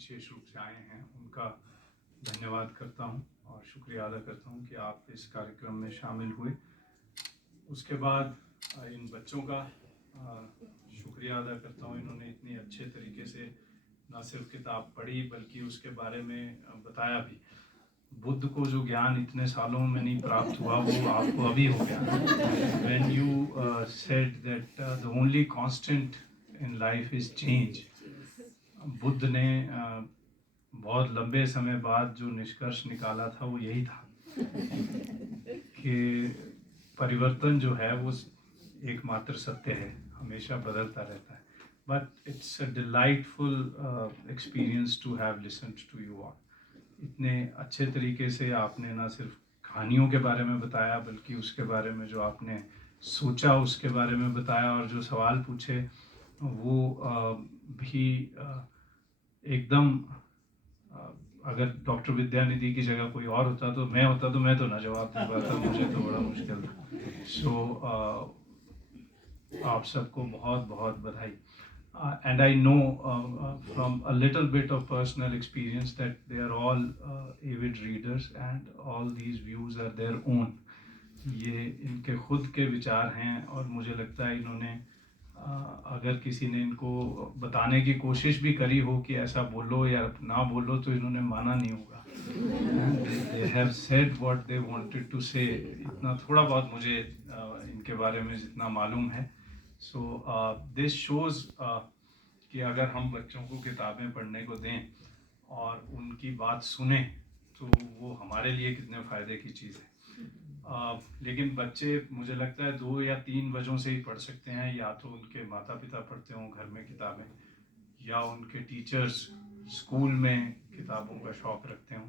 विशेष रूप से आए हैं उनका धन्यवाद करता हूं और शुक्रिया अदा करता हूं कि आप इस कार्यक्रम में शामिल हुए। उसके बाद इन बच्चों का शुक्रिया अदा करता हूं, इन्होंने इतनी अच्छे तरीके से न सिर्फ किताब पढ़ी बल्कि उसके बारे में बताया भी। बुद्ध को जो ज्ञान इतने सालों में नहीं प्राप्त हुआ वो आपको अभी हो गया। When you said that the only constant in life is change, Buddha ने बहुत लंबे समय बाद जो निष्कर्ष निकाला था वो यही था कि परिवर्तन जो है वो एकमात्र सत्य है, हमेशा बदलता रहता है। But it's a delightful experience to have listened to you all. इतने अच्छे तरीके से आपने ना सिर्फ कहानियों के बारे में बताया बल्कि उसके बारे में जो आपने सोचा उसके बारे में बताया, और जो सवाल पूछे वो भी एकदम अगर डॉक्टर विद्यानिधि की जगह कोई और होता तो मैं होता तो मैं तो ना जवाब दे पाता, मुझे तो बड़ा मुश्किल था। सो आप सबको बहुत बहुत बधाई। And I know from a little bit of personal experience that they are all avid readers and all these views are their own. ये इनके खुद के विचार हैं और मुझे लगता है इन्होंने अगर किसी ने इनको बताने की कोशिश भी करी हो कि ऐसा बोलो या ना बोलो तो इन्होंने माना नहीं होगा। They have said what they wanted to say। इतना थोड़ा बहुत मुझे इनके बारे में जितना मालूम है। So this shows कि अगर हम बच्चों को किताबें पढ़ने को दें और उनकी बात सुने तो वो हमारे लिए कितने फ़ायदे की चीज़ है। लेकिन बच्चे मुझे लगता है 2 या 3 वजहों से ही पढ़ सकते हैं, या तो उनके माता पिता पढ़ते हों घर में किताबें, या उनके टीचर्स स्कूल में किताबों का शौक़ रखते हों,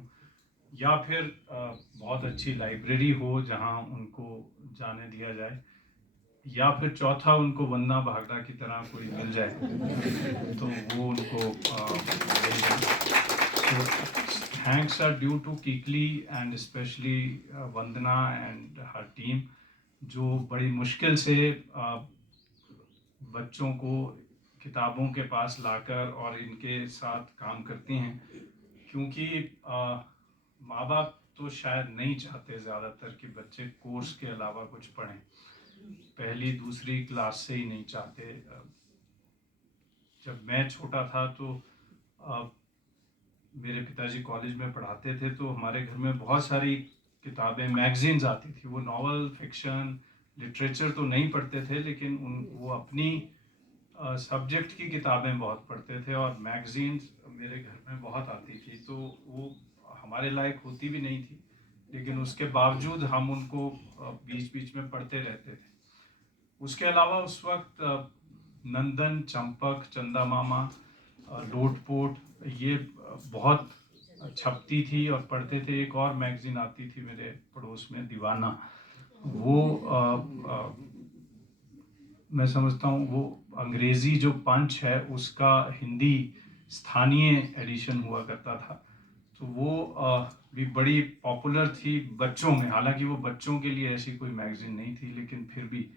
या फिर बहुत अच्छी लाइब्रेरी हो जहाँ उनको जाने दिया जाए, या फिर चौथा उनको वंदना भागड़ा की तरह कोई मिल जाए तो वो उनको thanks are due to Kikli and especially Vandana and her team जो बड़ी मुश्किल से बच्चों को किताबों के पास लाकर और इनके साथ काम करती हैं, क्योंकि माँ बाप तो शायद नहीं चाहते ज़्यादातर कि बच्चे कोर्स के अलावा कुछ पढ़ें, पहली दूसरी क्लास से ही नहीं चाहते। जब मैं छोटा था तो मेरे पिताजी कॉलेज में पढ़ाते थे तो हमारे घर में बहुत सारी किताबें मैगजीन्स आती थी। वो नॉवल फिक्शन लिटरेचर तो नहीं पढ़ते थे लेकिन वो अपनी सब्जेक्ट की किताबें बहुत पढ़ते थे और मैगजीन्स मेरे घर में बहुत आती थी। तो वो हमारे लायक होती भी नहीं थी लेकिन उसके बावजूद हम उनको बीच बीच में पढ़ते रहते थे। उसके अलावा उस वक्त नंदन, चंपक, चंदा मामा, लोटपोट ये बहुत छपती थी और पढ़ते थे। एक और मैगजीन आती थी मेरे पड़ोस में, दीवाना, वो मैं समझता हूँ वो अंग्रेज़ी जो पंच है उसका हिंदी स्थानीय एडिशन हुआ करता था। तो वो भी बड़ी पॉपुलर थी बच्चों में, हालांकि वो बच्चों के लिए ऐसी कोई मैगजीन नहीं थी लेकिन फिर भी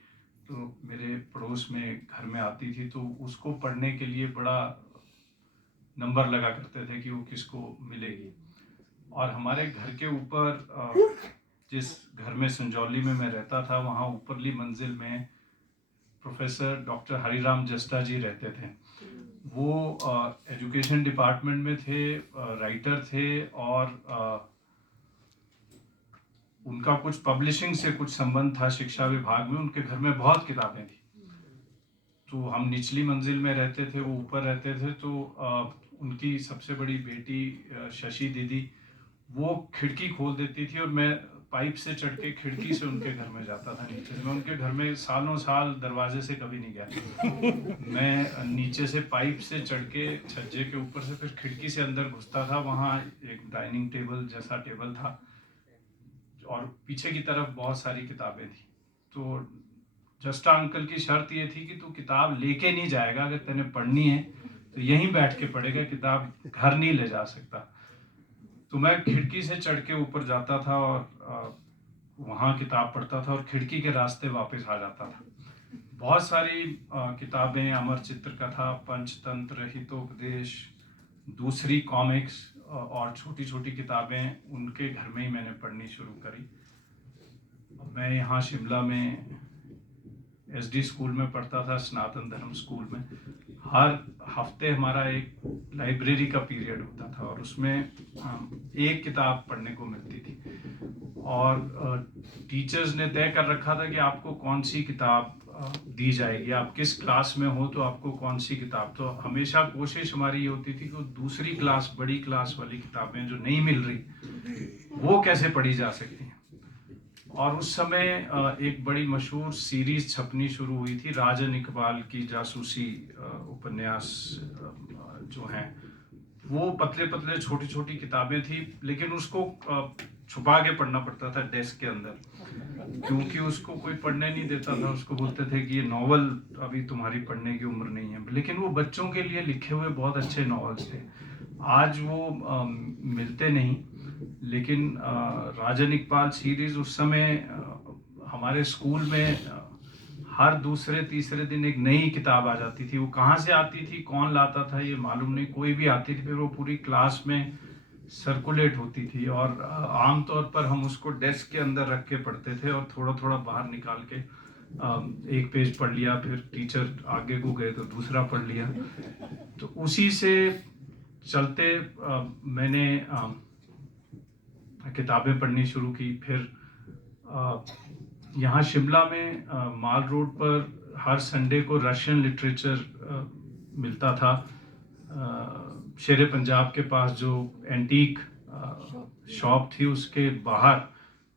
तो मेरे पड़ोस में घर में आती थी तो उसको पढ़ने के लिए बड़ा नंबर लगा करते थे कि वो किसको मिलेगी। और हमारे घर के ऊपर जिस घर में संजौली में मैं रहता था वहाँ ऊपरली मंजिल में प्रोफेसर डॉक्टर हरिराम जस्टा जी रहते थे। वो एजुकेशन डिपार्टमेंट में थे, राइटर थे और उनका कुछ पब्लिशिंग से कुछ संबंध था शिक्षा विभाग में। उनके घर में बहुत किताबें थी। तो हम निचली मंजिल में रहते थे, वो ऊपर रहते थे। तो उनकी सबसे बड़ी बेटी शशि दीदी वो खिड़की खोल देती थी और मैं पाइप से चढ़ के खिड़की से उनके घर में जाता था नीचे। मैं उनके घर में सालों साल दरवाजे से कभी नहीं गया। मैं नीचे से पाइप से चढ़ के छज्जे के ऊपर से फिर खिड़की से अंदर घुसता था। वहाँ एक डाइनिंग टेबल जैसा टेबल था और पीछे की तरफ बहुत सारी किताबें थी। तो जस्टा अंकल की शर्त ये थी कि तू किताब लेके नहीं जाएगा, अगर तेने पढ़नी है तो यहीं बैठ के पढ़ेगा, किताब घर नहीं ले जा सकता। तो मैं खिड़की से चढ़ के ऊपर जाता था और वहाँ किताब पढ़ता था और खिड़की के रास्ते वापस आ जाता था। बहुत सारी किताबें, अमर चित्र कथा, पंचतंत्र, हितोपदेश, दूसरी कॉमिक्स और छोटी छोटी किताबें उनके घर में ही मैंने पढ़नी शुरू करी। मैं यहाँ शिमला में SD स्कूल में पढ़ता था, सनातन धर्म स्कूल में। हर हफ्ते हमारा एक लाइब्रेरी का पीरियड होता था और उसमें एक किताब पढ़ने को मिलती थी और टीचर्स ने तय कर रखा था कि आपको कौन सी किताब दी जाएगी, आप किस क्लास में हो तो आपको कौन सी किताब। तो हमेशा कोशिश हमारी ये होती थी कि दूसरी क्लास, बड़ी क्लास वाली किताबें जो नहीं मिल रही वो कैसे पढ़ी जा सकती हैं। और उस समय एक बड़ी मशहूर सीरीज छपनी शुरू हुई थी, राजन इकबाल की जासूसी उपन्यास जो हैं, वो पतले पतले छोटी छोटी किताबें थी, लेकिन उसको छुपा के पढ़ना पड़ता था डेस्क के अंदर, क्योंकि उसको कोई पढ़ने नहीं देता था। उसको बोलते थे कि ये नॉवल अभी तुम्हारी पढ़ने की उम्र नहीं है, लेकिन वो बच्चों के लिए लिखे हुए बहुत अच्छे नॉवेल्स थे। आज वो मिलते नहीं, लेकिन राजन इकबाल सीरीज उस समय हमारे स्कूल में हर दूसरे तीसरे दिन एक नई किताब आ जाती थी। वो कहाँ से आती थी, कौन लाता था ये मालूम नहीं, कोई भी आती थी, फिर वो पूरी क्लास में सर्कुलेट होती थी और आमतौर पर हम उसको डेस्क के अंदर रख के पढ़ते थे और थोड़ा थोड़ा बाहर निकाल के एक पेज पढ़ लिया, फिर टीचर आगे को गए तो दूसरा पढ़ लिया। तो उसी से चलते मैंने किताबें पढ़नी शुरू की। फिर यहाँ शिमला में माल रोड पर हर संडे को रशियन लिटरेचर मिलता था। शेरे पंजाब के पास जो एंटीक शॉप थी, उसके बाहर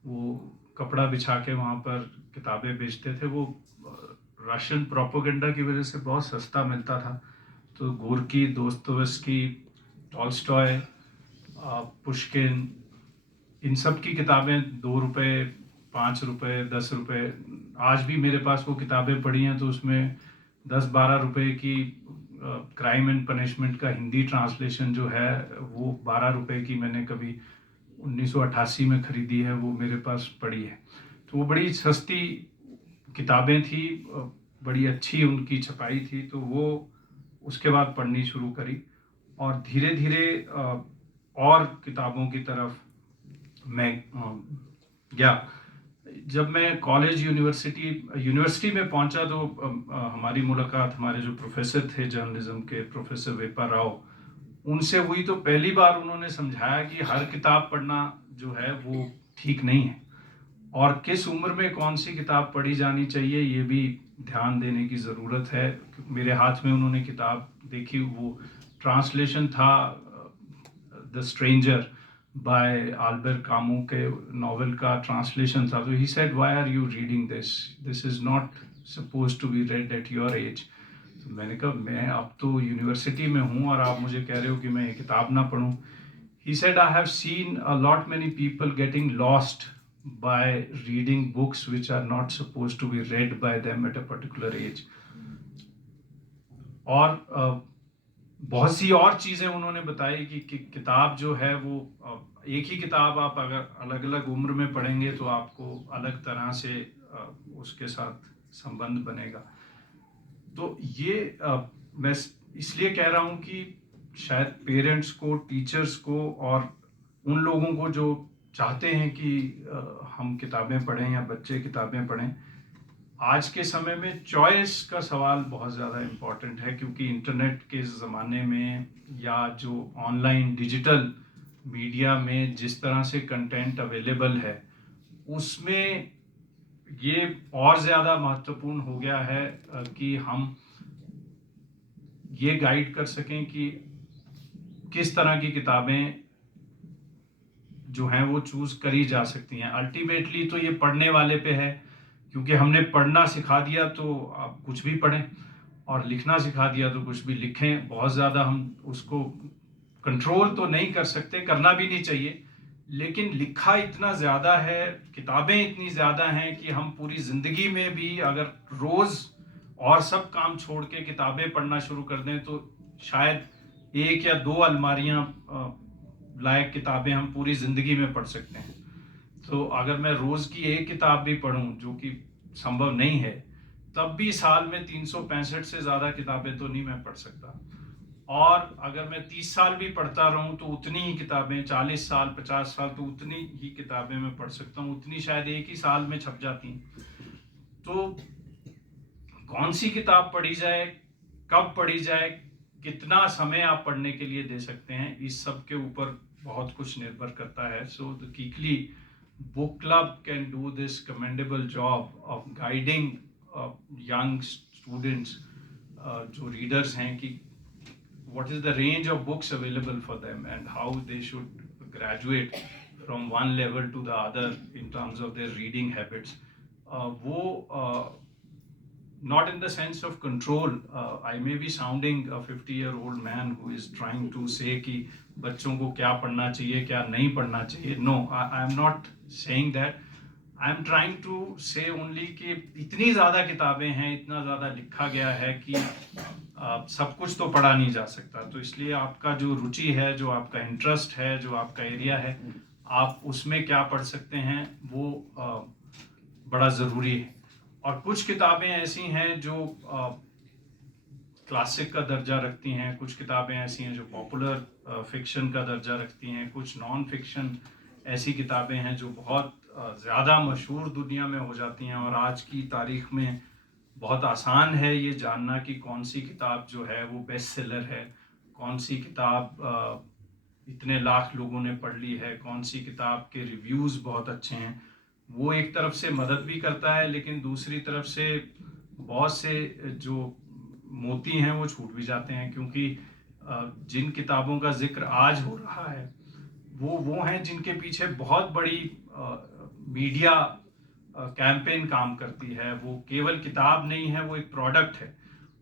वो कपड़ा बिछा के वहाँ पर किताबें बेचते थे। वो रशियन प्रोपेगेंडा की वजह से बहुत सस्ता मिलता था। तो गोर्की, दोस्तोयेव्स्की, टॉल्स्टॉय, पुश्किन, इन सब की किताबें 2 रुपये, 5 रुपये, 10 रुपये, आज भी मेरे पास वो किताबें पड़ी हैं। तो उसमें 10-12 रुपये की क्राइम एंड पनिशमेंट का हिंदी ट्रांसलेशन जो है वो 12 रुपये की मैंने कभी 1988 में खरीदी है, वो मेरे पास पड़ी है। तो वो बड़ी सस्ती किताबें थी, बड़ी अच्छी उनकी छपाई थी। तो वो उसके बाद पढ़नी शुरू करी और धीरे धीरे और किताबों की तरफ मैं गया। जब मैं कॉलेज यूनिवर्सिटी में पहुंचा तो हमारी मुलाकात हमारे जो प्रोफेसर थे जर्नलिज्म के, प्रोफेसर वेपा राव, उनसे हुई। तो पहली बार उन्होंने समझाया कि हर किताब पढ़ना जो है वो ठीक नहीं है और किस उम्र में कौन सी किताब पढ़ी जानी चाहिए ये भी ध्यान देने की ज़रूरत है। मेरे हाथ में उन्होंने किताब देखी, वो ट्रांसलेशन था the stranger by Albert Camus के नॉवेल का ट्रांसलेशन था। तो he said, why are you reading this, this is not suppose to be read at your age. तो मैंने कहा, मैं अब तो यूनिवर्सिटी में हूँ और आप मुझे कह रहे हो कि मैं ये किताब ना पढूं। He said, I have seen a lot many people getting lost by reading books which are not supposed to be read by them at a particular age. और बहुत सी और चीज़ें उन्होंने बताई कि किताब जो है वो एक ही किताब आप अगर अलग अलग उम्र में पढ़ेंगे तो आपको अलग तरह से उसके साथ संबंध बनेगा। तो ये मैं इसलिए कह रहा हूँ कि शायद पेरेंट्स को, टीचर्स को और उन लोगों को जो चाहते हैं कि हम किताबें पढ़ें या बच्चे किताबें पढ़ें, आज के समय में चॉइस का सवाल बहुत ज़्यादा इम्पॉर्टेंट है। क्योंकि इंटरनेट के ज़माने में या जो ऑनलाइन डिजिटल मीडिया में जिस तरह से कंटेंट अवेलेबल है, उसमें ये और ज़्यादा महत्वपूर्ण हो गया है कि हम ये गाइड कर सकें कि किस तरह की किताबें जो हैं वो चूज करी जा सकती हैं। अल्टीमेटली तो ये पढ़ने वाले पे है, क्योंकि हमने पढ़ना सिखा दिया तो आप कुछ भी पढ़ें और लिखना सिखा दिया तो कुछ भी लिखें। बहुत ज़्यादा हम उसको कंट्रोल तो नहीं कर सकते, करना भी नहीं चाहिए, लेकिन लिखा इतना ज़्यादा है, किताबें इतनी ज़्यादा हैं कि हम पूरी ज़िंदगी में भी अगर रोज़ और सब काम छोड़ के किताबें पढ़ना शुरू कर दें तो शायद 1 या 2 अलमारियां लायक किताबें हम पूरी ज़िंदगी में पढ़ सकते हैं। तो अगर मैं रोज़ की एक किताब भी पढूं, जो कि संभव नहीं है, तब भी साल में 365 से ज़्यादा किताबें तो नहीं मैं पढ़ सकता। और अगर मैं 30 साल भी पढ़ता रहूं तो उतनी ही किताबें, 40 साल 50 साल तो उतनी ही किताबें मैं पढ़ सकता हूं, उतनी शायद एक ही साल में छप जाती हैं। तो कौन सी किताब पढ़ी जाए, कब पढ़ी जाए, कितना समय आप पढ़ने के लिए दे सकते हैं, इस सब के ऊपर बहुत कुछ निर्भर करता है। So the Kikli book club can do this commendable job of guiding young students, जो रीडर्स हैं, कि what is the range of books available for them and how they should graduate from one level to the other in terms of their reading habits. वो not in the sense of control. I may be sounding a 50-year-old man who is trying to say कि बच्चों को क्या पढ़ना चाहिए, क्या नहीं पढ़ना चाहिए. No, I am not saying that. I am trying to say only कि इतनी ज़्यादा किताबें हैं, इतना ज़्यादा लिखा गया है कि सब कुछ तो पढ़ा नहीं जा सकता. तो इसलिए आपका जो रुचि है, जो आपका इंटरेस्ट है, जो आपका एरिया है, आप उसमें क्या पढ़ सकते हैं, वो बड़ा ज़रूरी है. और कुछ किताबें ऐसी हैं जो क्लासिक का दर्जा रखती हैं, कुछ किताबें ऐसी हैं जो पॉपुलर फिक्शन का दर्जा रखती हैं, कुछ नॉन फिक्शन ऐसी किताबें हैं जो बहुत ज़्यादा मशहूर दुनिया में हो जाती हैं. और आज की तारीख में बहुत आसान है ये जानना कि कौन सी किताब जो है वो बेस्ट सेलर है, कौन सी किताब इतने लाख लोगों ने पढ़ ली है, कौन सी किताब के रिव्यूज़ बहुत अच्छे हैं. वो एक तरफ से मदद भी करता है, लेकिन दूसरी तरफ से बहुत से जो मोती हैं वो छूट भी जाते हैं, क्योंकि जिन किताबों का जिक्र आज हो रहा है वो हैं जिनके पीछे बहुत बड़ी मीडिया कैंपेन काम करती है. वो केवल किताब नहीं है, वो एक प्रोडक्ट है,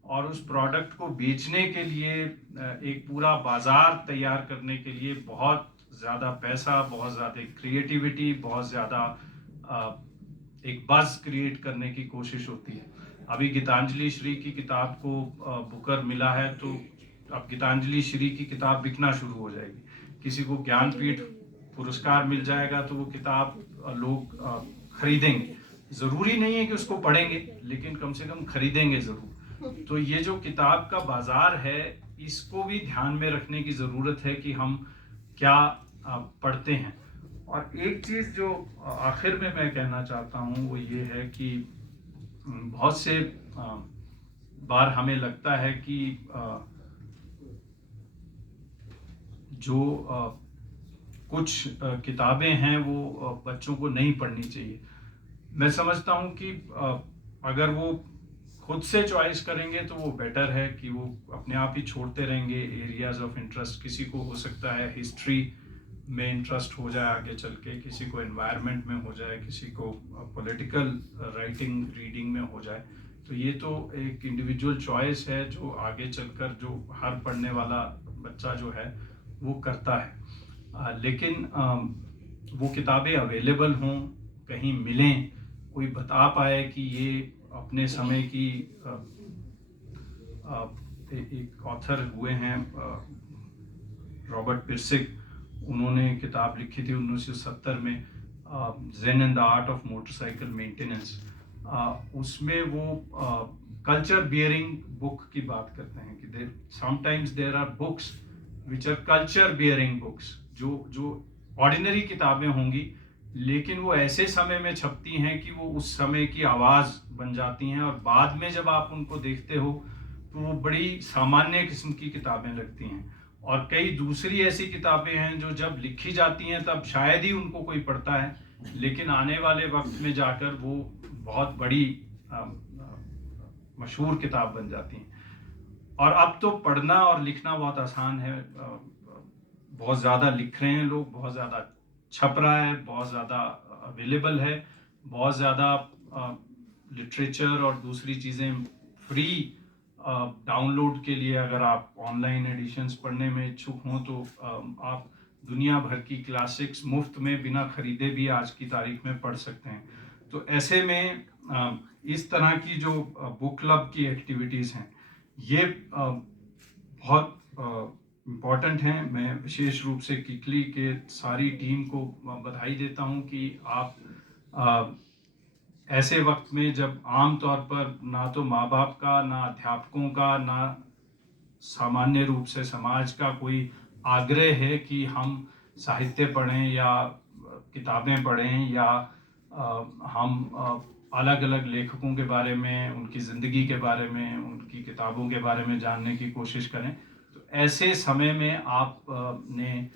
और उस प्रोडक्ट को बेचने के लिए एक पूरा बाजार तैयार करने के लिए बहुत ज़्यादा पैसा, बहुत ज़्यादा क्रिएटिविटी, बहुत ज़्यादा एक बज़ क्रिएट करने की कोशिश होती है. अभी गीतांजलि श्री की किताब को बुकर मिला है, तो अब गीतांजलि श्री की किताब बिकना शुरू हो जाएगी. किसी को ज्ञानपीठ पुरस्कार मिल जाएगा तो वो किताब लोग खरीदेंगे. ज़रूरी नहीं है कि उसको पढ़ेंगे, लेकिन कम से कम खरीदेंगे ज़रूर. तो ये जो किताब का बाज़ार है, इसको भी ध्यान में रखने की ज़रूरत है कि हम क्या पढ़ते हैं. और एक चीज़ जो आखिर में मैं कहना चाहता हूँ वो ये है कि बहुत से बार हमें लगता है कि जो कुछ किताबें हैं वो बच्चों को नहीं पढ़नी चाहिए. मैं समझता हूँ कि अगर वो खुद से चॉइस करेंगे तो वो बेटर है कि वो अपने आप ही छोड़ते रहेंगे एरियाज ऑफ इंटरेस्ट. किसी को हो सकता है हिस्ट्री में इंटरेस्ट हो जाए आगे चल के, किसी को एनवायरनमेंट में हो जाए, किसी को पॉलिटिकल राइटिंग रीडिंग में हो जाए. तो ये तो एक इंडिविजुअल चॉइस है जो आगे चलकर जो हर पढ़ने वाला बच्चा जो है वो करता है. लेकिन वो किताबें अवेलेबल हों, कहीं मिलें, कोई बता पाए कि ये अपने समय की एक ऑथर हुए हैं रॉबर्ट पिर्सिक. उन्होंने किताब लिखी थी 1970 में, Zen and the art of motorcycle maintenance. उसमें वो कल्चर बियरिंग बुक की बात करते हैं कि sometimes there are books which are culture bearing books, जो ऑर्डिनरी किताबें होंगी, लेकिन वो ऐसे समय में छपती हैं कि वो उस समय की आवाज़ बन जाती हैं, और बाद में जब आप उनको देखते हो तो वो बड़ी सामान्य किस्म की किताबें लगती हैं. और कई दूसरी ऐसी किताबें हैं जो जब लिखी जाती हैं तब शायद ही उनको कोई पढ़ता है, लेकिन आने वाले वक्त में जाकर वो बहुत बड़ी मशहूर किताब बन जाती हैं. और अब तो पढ़ना और लिखना बहुत आसान है. बहुत ज़्यादा लिख रहे हैं लोग, बहुत ज़्यादा छप रहा है, बहुत ज़्यादा अवेलेबल है, बहुत ज़्यादा लिटरेचर और दूसरी चीज़ें फ्री डाउनलोड के लिए. अगर आप ऑनलाइन एडिशंस पढ़ने में इच्छुक हों तो आप दुनिया भर की क्लासिक्स मुफ्त में बिना खरीदे भी आज की तारीख में पढ़ सकते हैं. तो ऐसे में इस तरह की जो बुक क्लब की एक्टिविटीज़ हैं ये बहुत इम्पॉर्टेंट हैं. मैं विशेष रूप से किकली के सारी टीम को बधाई देता हूं कि आप ऐसे वक्त में जब आम तौर पर ना तो माँ बाप का, ना अध्यापकों का, ना सामान्य रूप से समाज का कोई आग्रह है कि हम साहित्य पढ़ें या किताबें पढ़ें या हम अलग अलग लेखकों के बारे में, उनकी ज़िंदगी के बारे में, उनकी किताबों के बारे में जानने की कोशिश करें। तो ऐसे समय में आप ने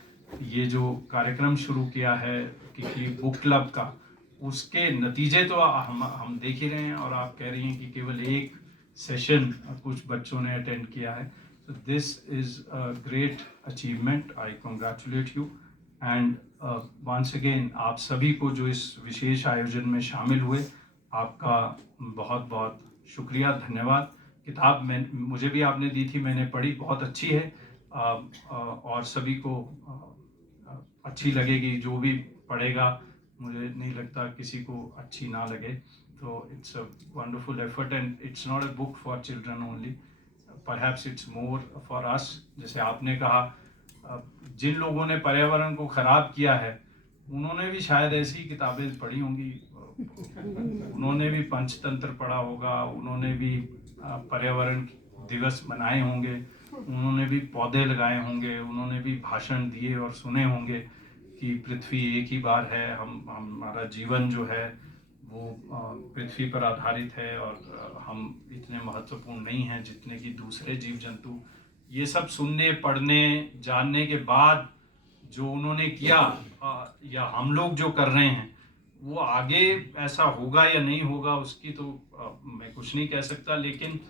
ये जो कार्यक्रम शुरू किया है कि बुक क्लब का, उसके नतीजे तो हम देख ही रहे हैं, और आप कह रही हैं कि केवल एक सेशन कुछ बच्चों ने अटेंड किया है। So this is a great achievement. I congratulate you and once again आप सभी को जो इस विशेष आयोजन में शामिल हुए, आपका बहुत बहुत शुक्रिया, धन्यवाद। किताब मुझे भी आपने दी थी, मैंने पढ़ी, बहुत अच्छी है और सभी को अच्छी लगेगी। जो भी पढ़ेगा, मुझे नहीं लगता किसी को अच्छी ना लगे। तो it's a wonderful effort and it's not a book for children only, perhaps it's more for us. जैसे आपने कहा, जिन लोगों ने पर्यावरण को ख़राब किया है, उन्होंने भी शायद ऐसी किताबें पढ़ी होंगी, उन्होंने भी पंचतंत्र पढ़ा होगा, उन्होंने भी पर्यावरण दिवस मनाए होंगे, उन्होंने भी पौधे लगाए होंगे, उन्होंने भी भाषण दिए और सुने होंगे कि पृथ्वी एक ही बार है, हमारा जीवन जो है वो पृथ्वी पर आधारित है और हम इतने महत्वपूर्ण नहीं हैं जितने कि दूसरे जीव जंतु। ये सब सुनने, पढ़ने, जानने के बाद जो उन्होंने किया या हम लोग जो कर रहे हैं, वो आगे ऐसा होगा या नहीं होगा उसकी तो मैं कुछ नहीं कह सकता। लेकिन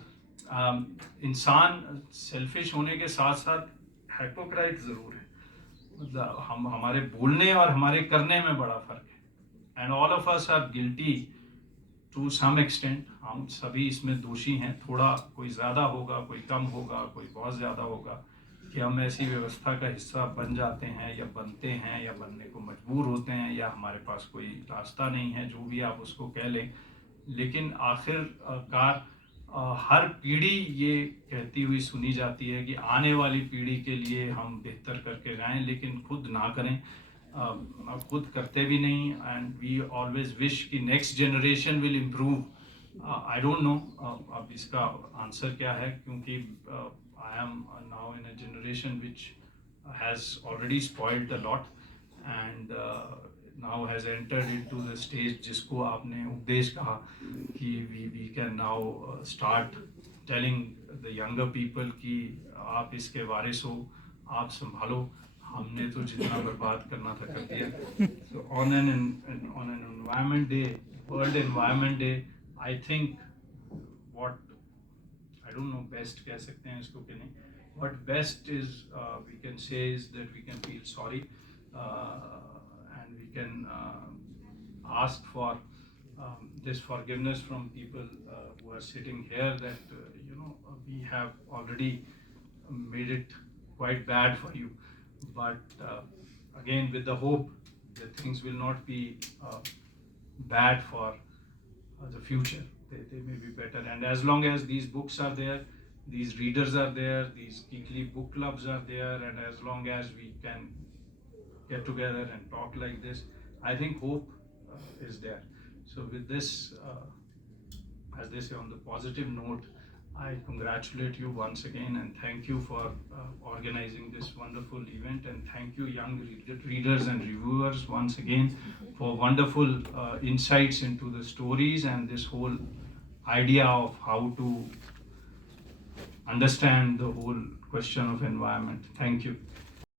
इंसान सेल्फिश होने के साथ साथ हाइपोक्राइट ज़रूर है। मतलब हमारे बोलने और हमारे करने में बड़ा फ़र्क है। And all of us are guilty to some extent. हम सभी इसमें दोषी हैं। थोड़ा कोई ज़्यादा होगा, कोई कम होगा, कोई बहुत ज़्यादा होगा, कि हम ऐसी व्यवस्था का हिस्सा बन जाते हैं या बनते हैं या बनने को मजबूर होते हैं, या हमारे पास कोई रास्ता नहीं है, जो भी आप उसको कह लें। लेकिन आखिरकार हर पीढ़ी ये कहती हुई सुनी जाती है कि आने वाली पीढ़ी के लिए हम बेहतर करके जाएं, लेकिन खुद ना करें, खुद करते भी नहीं। एंड वी ऑलवेज विश कि next generation will improve. I don't know अब इसका आंसर क्या है, क्योंकि I am now in a generation which has already spoiled a lot and now has entered into the stage जिसको आपने उपदेश कहा कि we can now start telling the younger people कि आप इसके वारिस हो, आप संभालो, हमने तो जितना बर्बाद करना था कर दिया। So on an environment day, World Environment Day, I think what I don't know best कह सकते हैं इसको कि नहीं, what best is we can say is that we can feel sorry and we can ask for this forgiveness from people who are sitting here, that we have already made it quite bad for you, but again with the hope that things will not be bad for the future. They may be better, and as long as these books are there, these readers are there, these weekly book clubs are there, and as long as we can get together and talk like this, I think hope is there. So with this, as they say, on the positive note, I congratulate you once again and thank you for organizing this wonderful event, and thank you young readers and reviewers once again for wonderful insights into the stories and this whole idea of how to understand the whole question of environment. Thank you.